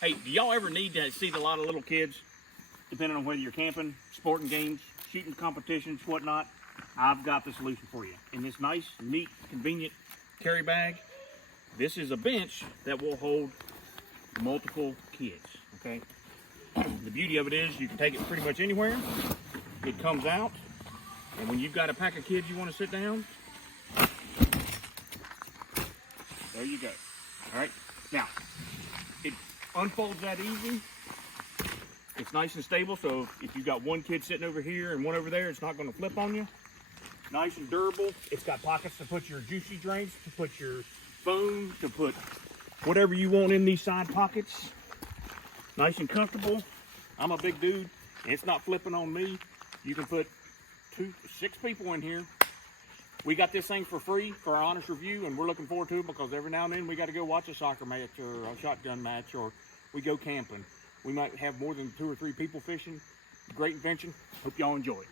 Hey, do y'all ever need to see a lot of little kids, depending on whether you're camping, sporting games, shooting competitions, whatnot? I've got the solution for you. In this nice, neat, convenient carry bag, this is a bench that will hold multiple kids, okay? The beauty of it is you can take it pretty much anywhere. It comes out, and when you've got a pack of kids you want to sit down, there you go. All right, now, it unfolds that easy. It's nice and stable, so if you've got one kid sitting over here and one over there, it's not going to flip on you. Nice and durable. It's got pockets to put your juicy drinks, to put your phone, to put whatever you want in these side pockets. Nice and comfortable. I'm a big dude. It's not flipping on me. You can put 6 people in here. We got this thing for free for our honest review, and we're looking forward to it because every now and then we got to go watch a soccer match or a shotgun match, or we go camping. We might have more than 2 or 3 people fishing. Great invention. Hope y'all enjoy it.